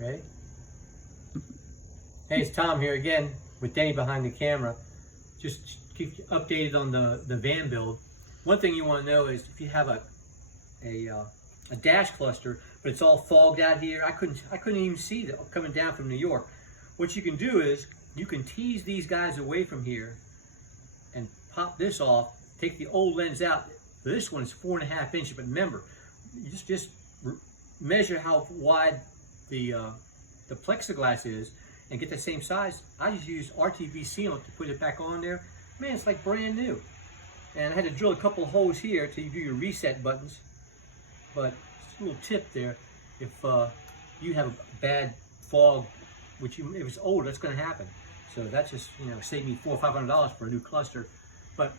Ready? Hey, it's Tom here again with Danny behind the camera. Just keep you updated on the van build. One thing you want to know is if you have a dash cluster, but it's all fogged out here. I couldn't even see that coming down from New York. What you can do is you can tease these guys away from here and pop this off. Take the old lens out. This one is 4.5 inches, but remember, you just measure how wide the plexiglass is and get the same size. I just used RTV sealant to put it back on there. Man, it's like brand new. And I had to drill a couple of holes here to do your reset buttons. But just a little tip there, if you have a bad fog, which if it's old, that's going to happen. So that's just, saved me $400 or $500 for a new cluster. But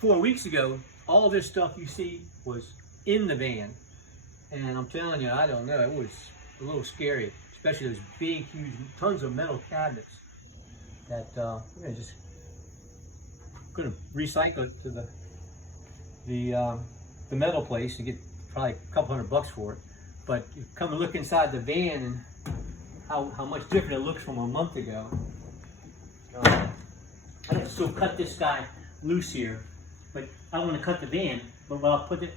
4 weeks ago, all this stuff you see was in the van. And I'm telling you, I don't know, it was a little scary, especially those big, huge, tons of metal cabinets that we're just going to recycle it to the metal place and get probably a couple $100 for it. But you come and look inside the van and how much different it looks from a month ago. I can still cut this guy loose here, but I want to cut the van, but I'll put the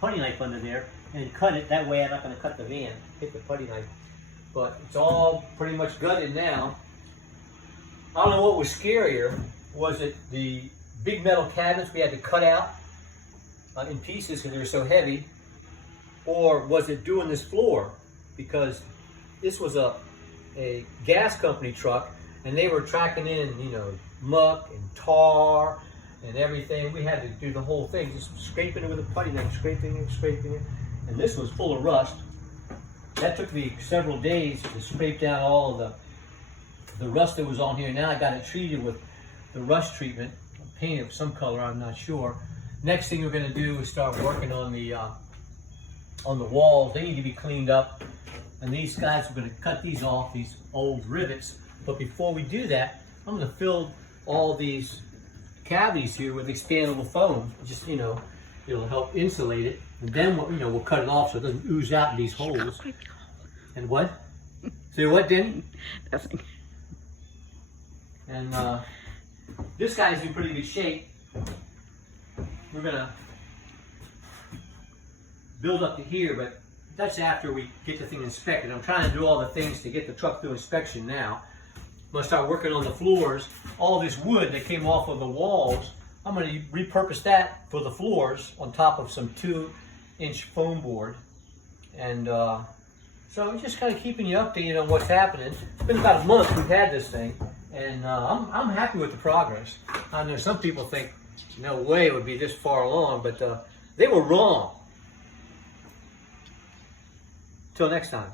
putty knife under there and cut it. That way I'm not going to cut the van, hit the putty knife. But it's all pretty much gutted now. I don't know what was scarier. Was it the big metal cabinets we had to cut out in pieces because they were so heavy? Or was it doing this floor? Because this was a gas company truck and they were tracking in, muck and tar and everything. We had to do the whole thing, just scraping it with a putty knife, scraping it. And this was full of rust. That took me several days to scrape down all of the rust that was on here. Now I got it treated with the rust treatment, painted of some color, I'm not sure. Next thing we're going to do is start working on the walls. They need to be cleaned up. And these guys are going to cut these off, these old rivets. But before we do that, I'm going to fill all these cavities here with expandable foam. Just, it'll help insulate it. And then we'll cut it off so it doesn't ooze out in these holes. And what? Say what, Denny? Nothing. And this guy's in pretty good shape. We're gonna build up to here, but that's after we get the thing inspected. I'm trying to do all the things to get the truck through inspection now. I'm gonna start working on the floors. All this wood that came off of the walls, I'm gonna repurpose that for the floors on top of some 2-inch foam board. And so I'm just kind of keeping you updated on what's happening. It's been about a month we've had this thing, and I'm happy with the progress. I know some people think, no way it would be this far along, but they were wrong. Till next time.